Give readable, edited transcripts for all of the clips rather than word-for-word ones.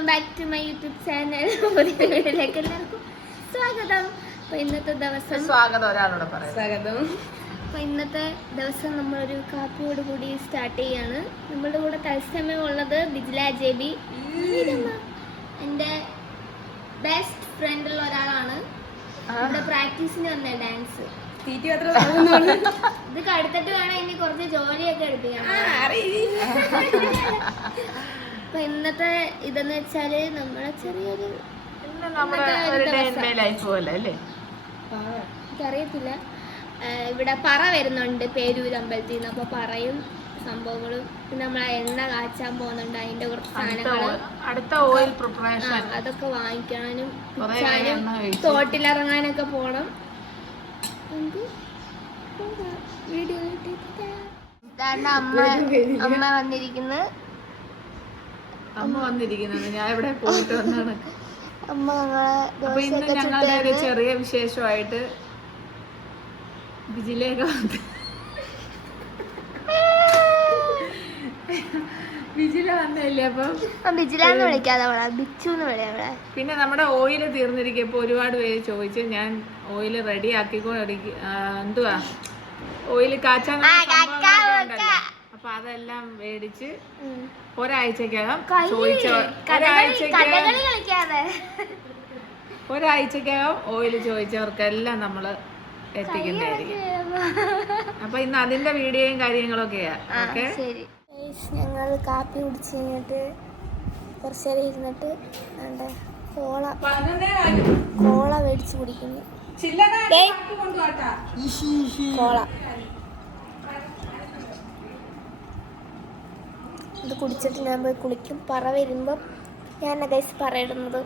Welcome back to my YouTube channel. വീഡിയോയിലേക്ക് എല്ലാവർക്കും സ്വാഗതം. അപ്പോൾ ഇന്നത്തെ ദിവസം അപ്പോൾ ഇന്നത്തെ ദിവസം നമ്മളൊരു കാപ്പിയോട് കൂടി സ്റ്റാർട്ട് ചെയ്യാണ്. നമ്മളുടെ കൂടെ തത്സമയം ഉള്ളത് ബിജില ജെബി, എൻ്റെ ബെസ്റ്റ് ഫ്രണ്ടുള്ള ഒരാളാണ്. ഇവിടെ പ്രാക്ടീസിന് വന്ന ഡാൻസ് ഇത് കടുത്തിട്ട് വേണം ഇനി കുറച്ച് ജോലിയൊക്കെ എടുപ്പിക്കാൻ. അപ്പൊ ഇന്നത്തെ ഇതെന്ന് വെച്ചാല് നമ്മളെ ചെറിയൊരു എനിക്കറിയത്തില്ല. ഇവിടെ പറ വരുന്നുണ്ട് പേരൂർ അമ്പലത്തിൽ നിന്ന്. അപ്പൊ പറയും സംഭവങ്ങളും പിന്നെ നമ്മളെ എണ്ണ കാച്ചാൻ പോകുന്നുണ്ട്. അതിന്റെ കുറച്ച് സാധനങ്ങൾ അതൊക്കെ വാങ്ങിക്കാനും തോട്ടിലിറങ്ങാനൊക്കെ പോണം. വീഡിയോ അമ്മ വന്നിരിക്കുന്നത്. ഞാൻ ഇവിടെ പോയിട്ട് വന്നാണ്. അപ്പൊ ഇന്ന് ഞങ്ങളുടെ ഒരു ചെറിയ വിശേഷമായിട്ട് ബിജിലേക്ക് ബിജില വന്നല്ലേ. അപ്പം ബിജിലാന്ന് വിളിക്കാതെ ബിച്ചുന്ന് വിളിയാ. പിന്നെ നമ്മുടെ ഓയില് തീർന്നിരിക്കപ്പോ ഒരുപാട് പേര് ചോദിച്ചു. ഞാൻ ഓയില് റെഡി എന്തുവാ ഓയില് കാച്ചാൻ അപ്പൊ അതെല്ലാം മേടിച്ച് ഒരാഴ്ചക്കകം ഓയില് ചോദിച്ചവർക്കെല്ലാം നമ്മള് എത്തിക്കുന്നതായിരിക്കും. അപ്പൊ ഇന്ന് അതിന്റെ വീഡിയോയും കാര്യങ്ങളൊക്കെയാ. ഓക്കെ, ഞങ്ങൾ കാപ്പി കുടിച്ച് കഴിഞ്ഞിട്ട് കുറച്ച് നേരം ഇരുന്നിട്ട് കോള മേടിച്ച് കുടിക്കുന്നു. കോള ഇത് കുടിച്ചിട്ട് ഞാൻ പോയി കുളിക്കും. പറ വരുമ്പം ഞാൻ ഗൈസ് പറയിടുന്നത്.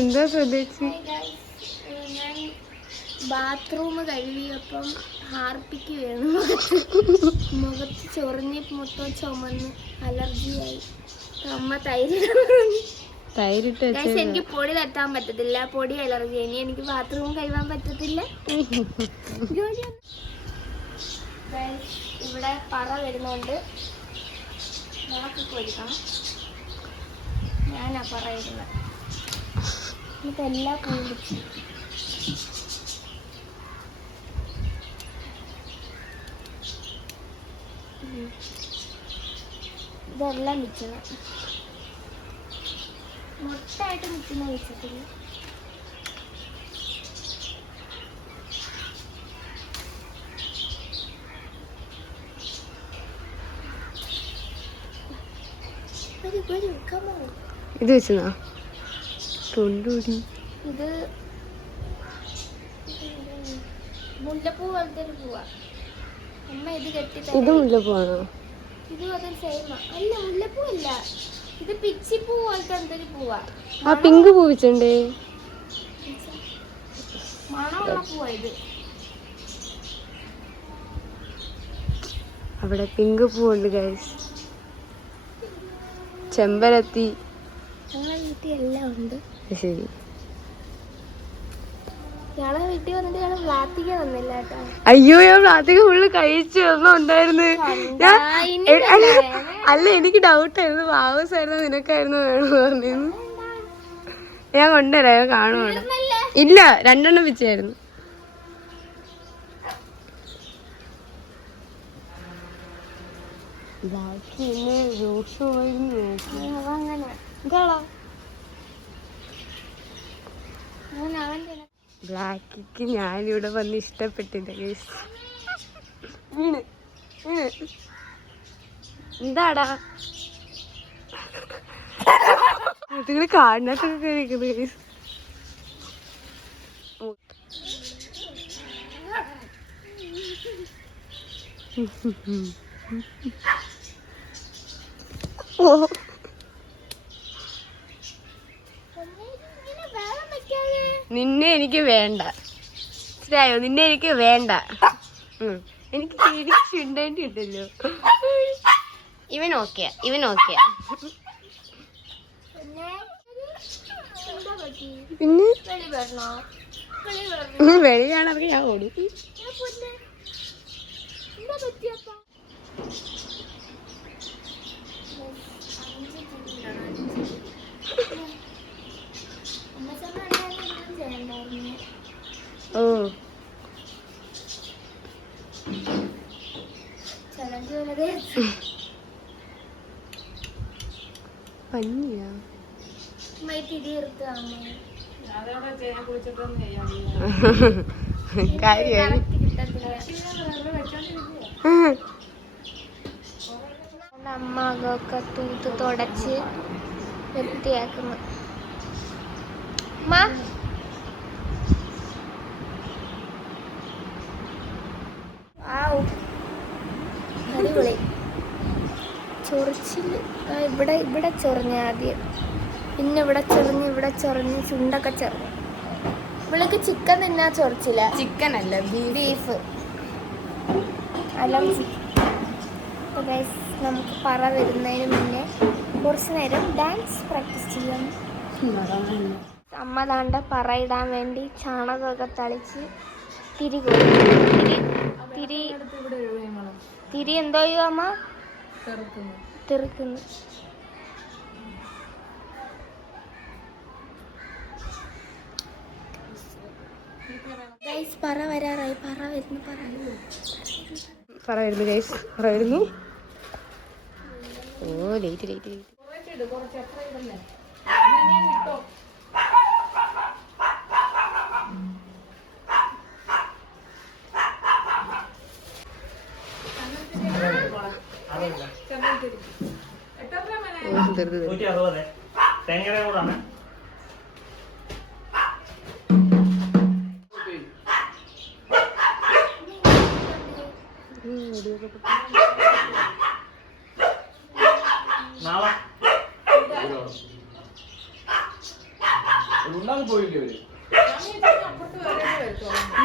എന്താ ശ്രദ്ധിച്ചു? ഞാൻ ബാത്റൂം കഴുകിയപ്പം ഹാർപ്പിക്ക് വീണു. മുഖത്ത് ചൊറിഞ്ഞ് മൊത്തം ചുമന്ന് അലർജിയായി. അമ്മ തൈരിട്ട് എനിക്ക് പൊടി തട്ടാൻ പറ്റത്തില്ല. പൊടി അലർജി. ഇനി എനിക്ക് ബാത്റൂം കഴുകാൻ പറ്റത്തില്ല. ഇവിടെ പറ വരുന്നുണ്ട്. കൊടുക്കണം. ഞാനാ പറ ഇടുന്നത്. ഇതെല്ലാം കുളിച്ചു. ഇതെല്ലാം മിച്ചണം. മൊത്തമായിട്ട് മിച്ചുന്ന വെച്ചിട്ടില്ല. ഇത് വെച്ചാ ഇത് മുല്ലപ്പൂ പോലത്തെ ഒരു പൂവാ. അമ്മ ഇത് കെട്ടി. ഇത് മുല്ലപ്പൂവാണോ? ഇത് അതൊരു സെയിമാ. അല്ല, മുല്ലപ്പൂ അല്ല, ഇത് പിച്ചിപ്പൂ പോലത്തെ എന്തൊരു പൂവാ. ആ പിങ്ക് പൂ വെച്ചണ്ടേ മണമുള്ള പൂവാ ഇത്. അവിടെ പിങ്ക് പൂ ഉണ്ട് ഗൈസ്. ചെമ്പരത്തി ഞങ്ങളെ വീട്ടിൽ എല്ലാം ഉണ്ട്. ശരി. ഞങ്ങളെ വീട്ടിൽ വന്നിട്ട് ഞങ്ങൾ പ്ലാസ്റ്റിക് തന്നില്ല കേട്ടോ. അയ്യോ, ഞാൻ പ്ലാസ്റ്റിക് ഫുള്ള് കഴിച്ചു ഉണ്ടായിരുന്നു. അല്ല, എനിക്ക് ഡൗട്ടായിരുന്നു വാവസ് ആയിരുന്നു നിനക്കായിരുന്നു വേണമെന്ന് പറഞ്ഞിരുന്നു. ഞാൻ കൊണ്ടുവരാം, കാണുവാണ്. ഇല്ല, 2 വെച്ചായിരുന്നു. ബാക്കി എന്നെ രോഷമായിരുന്നു. ബ്ലാക്കിക്ക് ഞാനിവിടെ വന്ന് ഇഷ്ടപ്പെട്ടില്ല. എന്താടാ നിങ്ങൾ കാണാത്തൊക്കെ കഴിക്കുന്നത്? നിന്നെ എനിക്ക് വേണ്ട, മനസ്സിലായോ? നിന്നെ എനിക്ക് വേണ്ട. എനിക്ക് തിരിച്ചുണ്ടായിട്ടില്ലല്ലോ. ഇവൻ ഓക്കെ. പിന്നെ വെളിയിലാണെങ്കിൽ ഞാൻ ഓടി. എന്താ പറ്റിയപ്പ ഓ ചലഞ്ച് വളരെ പനിയാ കാര്യമായി. അമ്മ അതൊക്കെ തൂത്ത് തുടച്ച് വൃത്തിയാക്കുന്നു. അടിപൊളി ചൊറിച്ചില്. ഇവിടെ ഇവിടെ ചൊറിഞ്ഞ ആദ്യം, പിന്നെ ഇവിടെ ചൊറിഞ്ഞ് ചുണ്ടൊക്കെ ചൊറിഞ്ഞു. ഇവിടേക്ക് ചിക്കൻ തിന്നാ ചൊറിച്ചില്ല. ചിക്കൻ അല്ല ബീഫ് അല്ല ചിക്കൻ. നമുക്ക് പറ വരുന്നതിന് മുന്നേ കുറച്ച് നേരം ഡാൻസ് പ്രാക്ടീസ് ചെയ്യാം. അമ്മ താണ്ട പറയിടാൻ വേണ്ടി ചാണകമൊക്കെ തളിച്ച് തിരി എന്തോ ചെയ്യും അമ്മ? തെറുക്കുന്നു. പറ വരാറായി. പറ വരുന്നു ഗൈസ്, പറ വരുന്നു. ഓ ലേറ്റ്.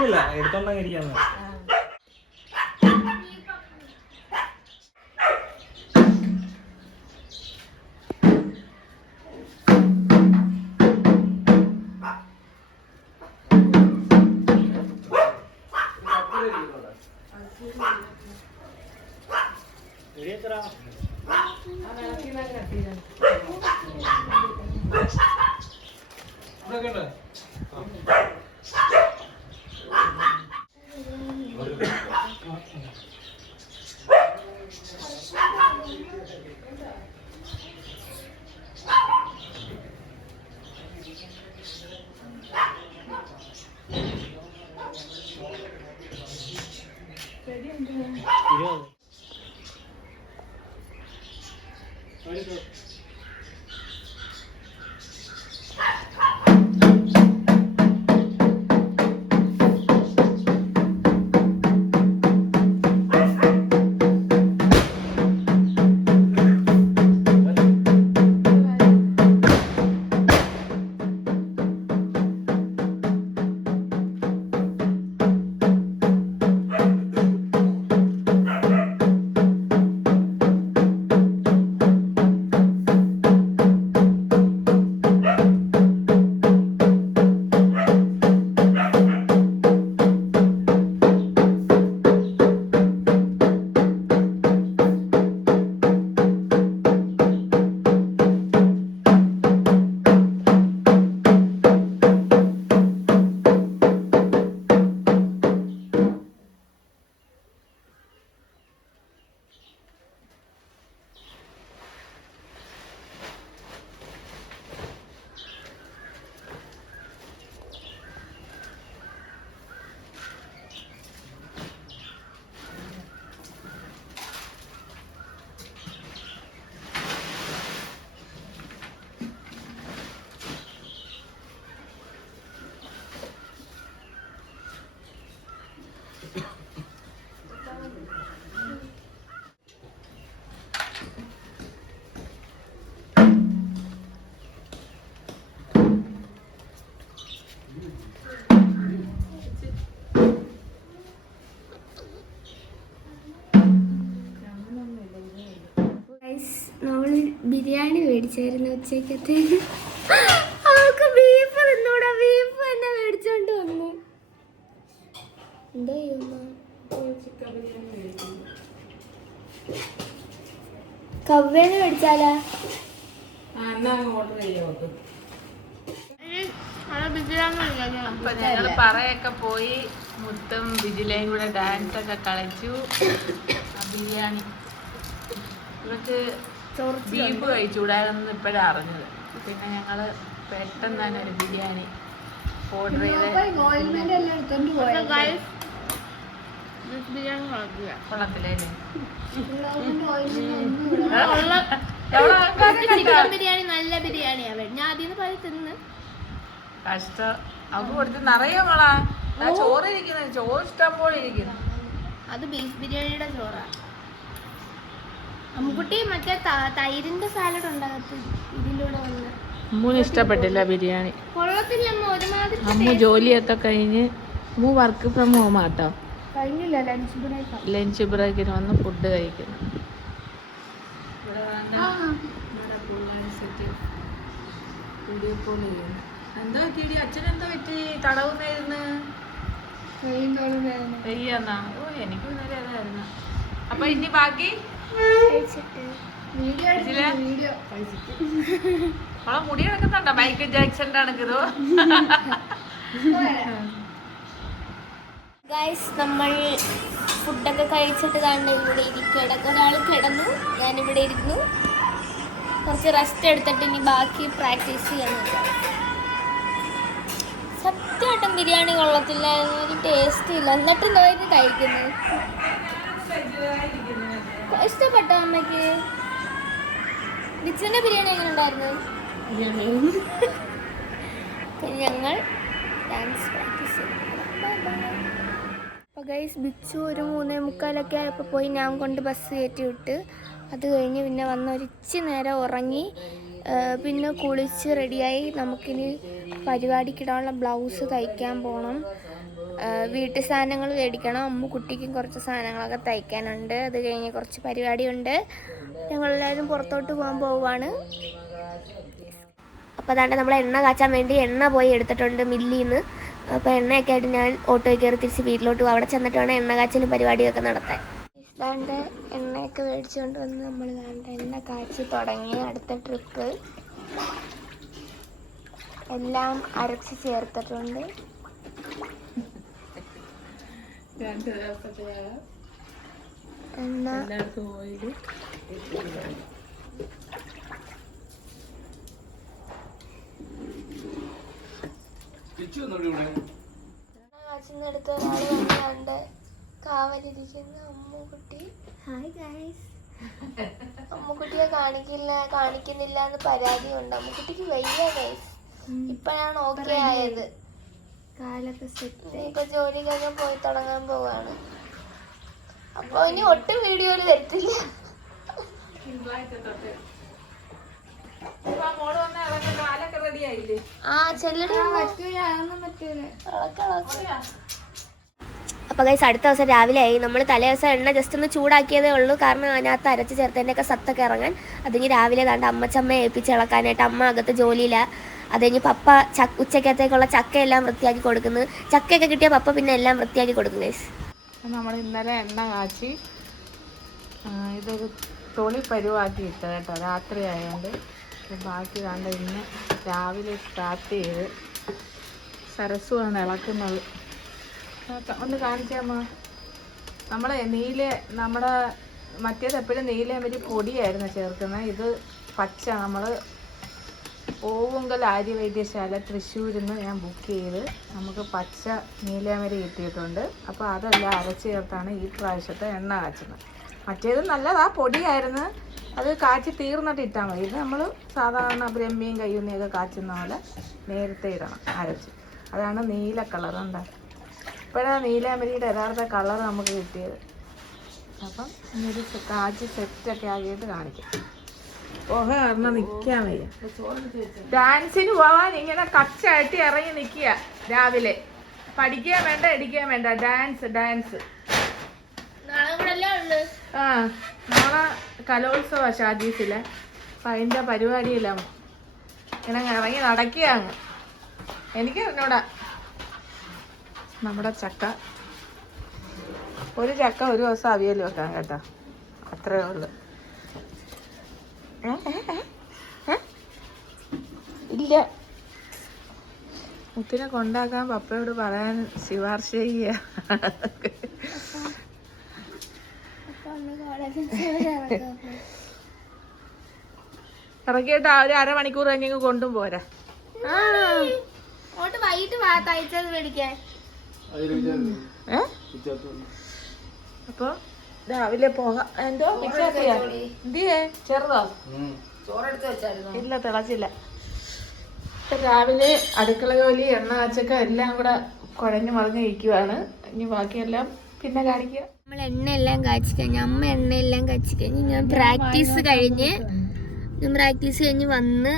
ഇല്ല എടുത്തോണ്ടിരിക്കാന്ന്. ബിരിയാണി മേടിച്ചായിരുന്നു ഉച്ചക്കത്തേക്ക്. അവൾക്ക് ബീഫ് തിന്നൂടാ, ബീഫ് തന്നെ മേടിച്ചോണ്ട് വന്നു. എന്താ ചെയ്യുമ്മ? കവ്വേനെ മേടിച്ചാലാ? ഓർഡർ ചെയ്യാം. അപ്പൊ ഞങ്ങള് പറയൊക്കെ പോയി മുത്തും ബിജിലയും കൂടെ ഡാൻസ് ഒക്കെ കളിച്ചു. ബിരിയാണി ഇവർക്ക് ബീഫ് കഴിച്ചുകൂടാതെന്ന് ഇപ്പോഴാണ് അറിഞ്ഞത്. പിന്നെ ഞങ്ങള് പെട്ടെന്ന് തന്നെ ഒരു ബിരിയാണി ഓർഡർ ചെയ്ത് കൊള്ളത്തില്ലേ? ചിക്കൻ ബിരിയാണി നല്ല ബിരിയാണിയാണ്. ഞാൻ അതിന് പോയി തിന്ന് കഷ്ടം. അവക്ക് കൊടുത്ത് നിറയെ മോളാ. ചോറ് ഇരിക്കുന്നത്, ചോറ് ഇഷ്ടം പോലെ ഇരിക്കുന്നു. അത് ബീഫ് ബിരിയാണിയുടെ ചോറാ. അമ്മുക്കുട്ടി മറ്റേ തൈരിന്റെ സാലഡ് ഉണ്ടാകത്ത് ഇതിലൂടെ വന്ന് അമ്മൂന് ഇഷ്ടപ്പെട്ടില്ല ബിരിയാണി. കൊള്ളത്തില്ല ഒരുമാതിരി. അമ്മു ജോലിയൊക്കെ കഴിഞ്ഞ് അമ്മു വർക്ക് ഫ്രം ഹോം ആട്ടോ. കഴിഞ്ഞില്ല ലഞ്ച് ബ്രേക്കിന് വന്ന് ഫുഡ് കഴിക്കുന്നു. എന്താ പറ്റി? അച്ഛനെന്താ പറ്റി? തടവുന്നായിരുന്നു പെയ്യെന്നാ? ഓ എനിക്ക് ഇന്നലെ അതായിരുന്നു. അപ്പൊ ഇനി ബാക്കി അവളെ മുടി കിടക്കുന്നുണ്ടോ? മൈക്കിൾ ജാക്സന്റെ കണക്കിതോ? ഗൈസ്, നമ്മൾ ഫുഡൊക്കെ കഴിച്ചിട്ട് കാണുന്ന ഇവിടെ ഇരിക്കും. ഒരാൾ കിടന്നു, ഞാനിവിടെ ഇരുന്നു. കുറച്ച് റെസ്റ്റ് എടുത്തിട്ട് ഇനി ബാക്കി പ്രാക്ടീസ് ചെയ്യാന്ന് വെച്ചാൽ. സത്യമായിട്ടും ബിരിയാണി കൊള്ളത്തില്ല, ഒരു ടേസ്റ്റ് ഇല്ല. എന്നിട്ട് നോക്കി കഴിക്കുന്നു. ഇഷ്ടപ്പെട്ടോ അമ്മയ്ക്ക്? ബിച്ചുവിന്റെ ബിരിയാണി എങ്ങനെ ഉണ്ടായിരുന്നു? ഞങ്ങൾ ഡാൻസ് പ്രാക്ടീസ് ചെയ്തു. അപ്പോൾ ഗൈസ്, ബിച്ചു ഒരു 3:45 ആയപ്പോൾ പോയി ഞാൻ കൊണ്ട് ബസ് കയറ്റി വിട്ട്. അത് കഴിഞ്ഞ് പിന്നെ വന്ന് ഒരിച്ചിരി നേരം ഉറങ്ങി. പിന്നെ കുളിച്ച് റെഡിയായി. നമുക്കിനി പരിപാടിക്കിടാനുള്ള ബ്ലൗസ് തയ്ക്കാൻ പോകണം. വീട്ടു സാധനങ്ങൾ മേടിക്കണം. അമ്മുക്കുട്ടിക്കും കുറച്ച് സാധനങ്ങളൊക്കെ തയ്ക്കാനുണ്ട്. അത് കഴിഞ്ഞ് കുറച്ച് പരിപാടിയുണ്ട്. ഞങ്ങളെല്ലാവരും പുറത്തോട്ട് പോകാൻ പോവുകയാണ്. അപ്പോൾ അതാണ്ട് നമ്മൾ എണ്ണ കാച്ചാൻ വേണ്ടി എണ്ണ പോയി എടുത്തിട്ടുണ്ട് മില്ലിൽ നിന്ന്. അപ്പോൾ എണ്ണയൊക്കെ ആയിട്ട് ഞാൻ ഓട്ടോയിൽ കയറി തിരിച്ച് വീട്ടിലോട്ട് പോകും. അവിടെ ചെന്നിട്ട് വേണം എണ്ണ കാച്ചലും പരിപാടിയൊക്കെ നടത്താൻ. ഇതാണ്ട് എണ്ണയൊക്കെ മേടിച്ചുകൊണ്ട് വന്ന് നമ്മൾ ഇതാണ്ട് എണ്ണ കാച്ചി തുടങ്ങി. അടുത്ത ട്രിപ്പ് എല്ലാം അരച്ച് ചേർത്തിട്ടുണ്ട്. എണ്ണ കാച്ചുന്നെടുത്ത് ഒരാൾ വന്നാണ്ട് കാവലിരിക്കുന്ന അമ്മുക്കുട്ടി. Hi guys. അമ്മുക്കുട്ടിയെ കാണിക്കുന്നില്ല എന്ന് പരാതിയുണ്ട്. അമ്മുക്കുട്ടിക്ക് വയ്യ ഗൈസ്. ഇപ്പോഴാണ് ഓക്കെ ആയത്. കാലൊക്കെ സെറ്റ്. ഇപ്പൊ ജോലിക്കൊക്കെ പോയി തുടങ്ങാൻ പോവാണ്. അപ്പൊ ഇനി ഒട്ടും വീഡിയോയിൽ തെറ്റില്ല. അപ്പൊ ഗൈസ്, അടുത്ത ദിവസം രാവിലെ ആയി. നമ്മൾ തലേ ദിവസം എണ്ണ ജസ്റ്റ് ഒന്ന് ചൂടാക്കിയതേ ഉള്ളൂ. കാരണം അതിനകത്ത് അരച്ച് ചേർത്തതിൻ്റെയൊക്കെ സത്തൊക്കെ ഇറങ്ങാൻ. അതിന് രാവിലെ കണ്ട് അമ്മച്ചമ്മയെ ഏൽപ്പിച്ച് ഇളക്കാനായിട്ട്. അമ്മ അകത്ത് ജോലിയില്ല. അത് കഴിഞ്ഞ് പപ്പ ഉച്ചക്കത്തേക്കുള്ള ചക്കയെല്ലാം വൃത്തിയാക്കി കൊടുക്കുന്നു. ചക്കയൊക്കെ കിട്ടിയ പപ്പ പിന്നെ എല്ലാം വൃത്തിയാക്കി കൊടുക്കും ഗൈസ്. നമ്മൾ ഇന്നലെ എണ്ണ കാച്ചി ഇതൊരു തൊളി പരുവാക്കി ഇട്ടത് കേട്ടോ, രാത്രി ആയതുകൊണ്ട്. ബാക്കി കണ്ട് ഇന്ന് രാവിലെ സ്റ്റാർട്ട് ചെയ്ത് സരസുവാണ് ഇളക്കുന്നത്. ഒന്ന് കാണിച്ചാമ്മ. നമ്മുടെ മറ്റേത് എപ്പോഴും നീല ഒരു പൊടിയായിരുന്നു ചേർക്കുന്നത്. ഇത് പച്ച നമ്മൾ ഓവുങ്കൽ ആര്യവൈദ്യശാല തൃശ്ശൂരിൽ നിന്ന് ഞാൻ ബുക്ക് ചെയ്ത് നമുക്ക് പച്ച നീലാമരി കിട്ടിയിട്ടുണ്ട്. അപ്പോൾ അതെല്ലാം അരച്ച് ചേർത്താണ് ഈ പ്രാവശ്യത്തെ എണ്ണ കാച്ചുന്നത്. മറ്റേത് നല്ലതാ, പൊടിയായിരുന്നു. അത് കാച്ചി തീർന്നിട്ട് ഇട്ടാൽ മതി. ഇത് നമ്മൾ സാധാരണ ബ്രഹ്മിയും കയ്യുന്നിയൊക്കെ കാച്ചുന്ന പോലെ നേരത്തെ ഇടണം അരച്ച്. അതാണ് നീല കളർ. ഉണ്ട് ഇപ്പോഴാണ് നീലാമരിയുടെ യഥാർത്ഥ കളർ നമുക്ക് കിട്ടിയത്. അപ്പം ഇതൊരു കാച്ചി സെറ്റൊക്കെ ആക്കിയിട്ട് കാണിക്കാം. പുക കാരണം നിൽക്കാൻ വയ്യ. ഡാൻസിന് പോവാൻ ഇങ്ങനെ കച്ചായിട്ട് ഇറങ്ങി നിൽക്കുക രാവിലെ. പഠിക്കാൻ വേണ്ട, എടുക്കാൻ വേണ്ട, ഡാൻസ്. നാളെ കലോത്സവ ഷാജീസിലെ. അപ്പം അതിൻ്റെ പരിപാടിയിലാണ് ഇങ്ങനെ ഇറങ്ങി നടക്കുകയാണ്. എനിക്ക് എന്നോടാ നമ്മുടെ ചക്ക ഒരു ചക്ക ഒരു ദിവസം അവിയൽ വെക്കാം കേട്ടോ, അത്രേ ഉള്ളു. ഇല്ല, മുത്തിനെ കൊണ്ടാക്കാൻ പപ്പയോട് പറയാൻ ശുപാർശ ചെയ്യുക. ഇറക്കിയിട്ട് ഒരു അരമണിക്കൂർ കഴിഞ്ഞ് കൊണ്ടും പോരാ. വൈകിട്ട് തയ്ച്ചത് മേടിക്കാൻ. അപ്പൊ രാവിലെ പോകാം. എന്തോ എന്തിയേ ചെറുതോ? ഇല്ല, തിളച്ചില്ല. രാവിലെ അടുക്കള ജോലി, എണ്ണ കാച്ചക്ക എല്ലാം കൂടെ കുഴഞ്ഞു മറിഞ്ഞ് ഇരിക്കുവാണ്. ഇനി ബാക്കിയെല്ലാം പിന്നെ കാണിക്കുക. നമ്മൾ എണ്ണയെല്ലാം കാച്ചി കഴിഞ്ഞ്, അമ്മ എണ്ണയെല്ലാം കാച്ചി കഴിഞ്ഞ് ഞാൻ പ്രാക്ടീസ് കഴിഞ്ഞ് വന്ന്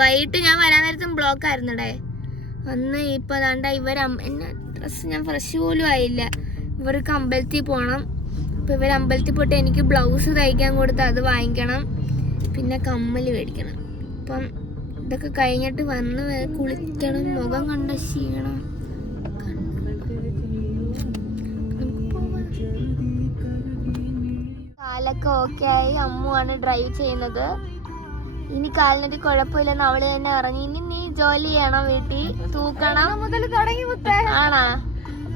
വൈകിട്ട് ഞാൻ വരാൻ നേരത്തും ബ്ലോക്ക് ആയിരുന്നടേ. വന്ന് ഇപ്പൊ അതാണ്ട എന്നെ ഡ്രസ്സ് ഞാൻ ഫ്രഷ് പോലും ആയില്ല. ഇവർക്ക് അമ്പലത്തിൽ പോകണം. അപ്പൊ ഇവർ അമ്പലത്തിൽ പോയിട്ട് എനിക്ക് ബ്ലൗസ് തയ്ക്കാൻ കൊടുത്ത് അത് വാങ്ങിക്കണം, പിന്നെ കമ്മല് മേടിക്കണം. അപ്പം ഇതൊക്കെ കഴിഞ്ഞിട്ട് വന്ന് കുളിക്കണം. മുഖം കണ്ട ക്ഷീണം. കാലൊക്കെ ഓക്കെ ആയി. അമ്മുവാണ് ഡ്രൈവ് ചെയ്യുന്നത്. ഇനി കാലിനൊരു കുഴപ്പമില്ലെന്ന് അവള് തന്നെ ഇറങ്ങി. ഇനി നീ ജോലി ചെയ്യണം, വീട്ടിൽ തൂക്കണം. മുതൽ തുടങ്ങി ആണാ?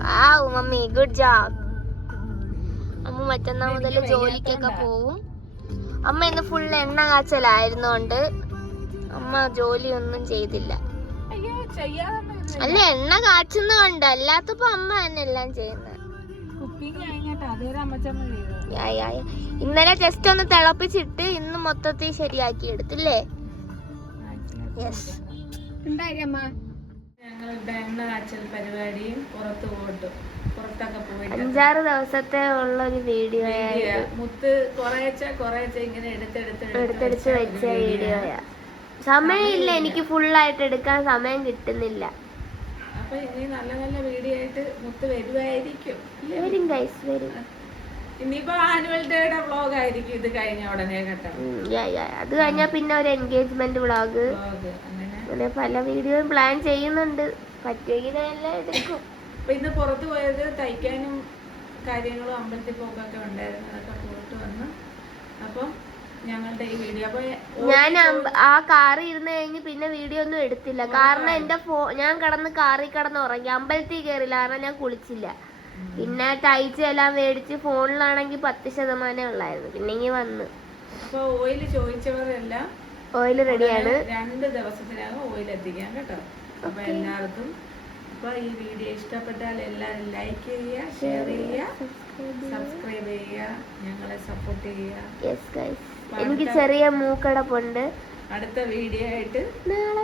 വാവ് മമ്മി, ഗുഡ് ജോബ്. അമ്മ മറ്റന്നാ മുതൽ ജോലിക്കൊക്കെ പോവും. അമ്മ ഇന്ന് ഫുൾ എണ്ണ കാച്ചലായിരുന്നോണ്ട് അമ്മ ജോലിയൊന്നും ചെയ്തില്ല. അല്ല, എണ്ണ കാച്ചുന്നുണ്ട്, അല്ലാത്തപ്പോ അമ്മ തന്നെ എല്ലാം ചെയ്യുന്നത്. ഇന്നലെ ജസ്റ്റ് ഒന്ന് തിളപ്പിച്ചിട്ട് ഇന്ന് മൊത്തത്തിൽ ശരിയാക്കി എടുത്തില്ലേ? ഞങ്ങളുടെ എണ്ണ കാച്ചൽ പരിപാടിയും പുറത്തൊക്കെ പോയിട്ട് 5-6 ദിവസത്തെ ഉള്ള ഒരു വീഡിയോ. മുത്ത് കുറേശ്ശെ ഇങ്ങനെ എടുത്തെടുത്ത് വെച്ച വീഡിയോയാ. സമയമില്ല, എനിക്ക് ഫുള്ളായിട്ട് എടുക്കാൻ സമയം കിട്ടുന്നില്ല. അപ്പൊ ഇനി നല്ല നല്ല വീഡിയോ ആയിട്ട് മുത്ത് വരുമായിരിക്കും. വരും ഗൈസ്, വരും. ഇനിയിപ്പോ ആനുവൽ ഡേയുടെ വ്ലോഗ് ആയിരിക്കും ഇത് കഴിഞ്ഞ ഉടനെ കേട്ടോ. അത് കഴിഞ്ഞാൽ പിന്നെ ഒരു എൻഗേജ്മെന്റ് വ്ലോഗ്, അങ്ങനെ പല വീഡിയോയും പ്ലാൻ ചെയ്യുന്നുണ്ട്. പറ്റുമെങ്കിൽ എല്ലാം എടുക്കും. അപ്പൊ ഇന്ന് പുറത്ത് പോയത് തയ്ക്കാനും കാര്യങ്ങളും അമ്പലത്തിൽ പോക്കൊക്കെ ഉണ്ടായിരുന്നു. അതൊക്കെ പോയിട്ട് വന്ന് അപ്പം ഞങ്ങളുടെ ഈ വീഡിയോ. അപ്പൊ ഞാൻ ആ കാറിൽ ഇരുന്ന് കഴിഞ്ഞ് പിന്നെ വീഡിയോ ഒന്നും എടുത്തില്ല. കാരണം എന്റെ ഞാൻ കാറിൽ കിടന്ന് ഉറങ്ങി. അമ്പലത്തിൽ കയറില്ല, കാരണം ഞാൻ കുളിച്ചില്ല. പിന്നെ ടൈച്ച് എല്ലാം മേടിച്ച് ഫോണിലാണെങ്കിൽ 10% ഉള്ളായിരുന്നു. പിന്നെ ഇങ്ങനെ വന്ന് അപ്പൊ ഓയിൽ ചോദിച്ചവരെല്ലാം ഓയിൽ റെഡിയാണ്. 2 ദിവസത്തിനകം ഓയിൽ എത്തിക്കാം കേട്ടോ. അപ്പൊ എല്ലാവർക്കും അപ്പൊ ഈ വീഡിയോ ഇഷ്ടപ്പെട്ടാൽ എല്ലാവരും ലൈക്ക് ചെയ്യുക, ഷെയർ ചെയ്യുക, സബ്സ്ക്രൈബ് ചെയ്യുക, ഞങ്ങളെ സപ്പോർട്ട് ചെയ്യുക. എനിക്ക് ചെറിയ മൂക്കടപ്പുണ്ട്. അടുത്ത വീഡിയോ ആയിട്ട് നാളെ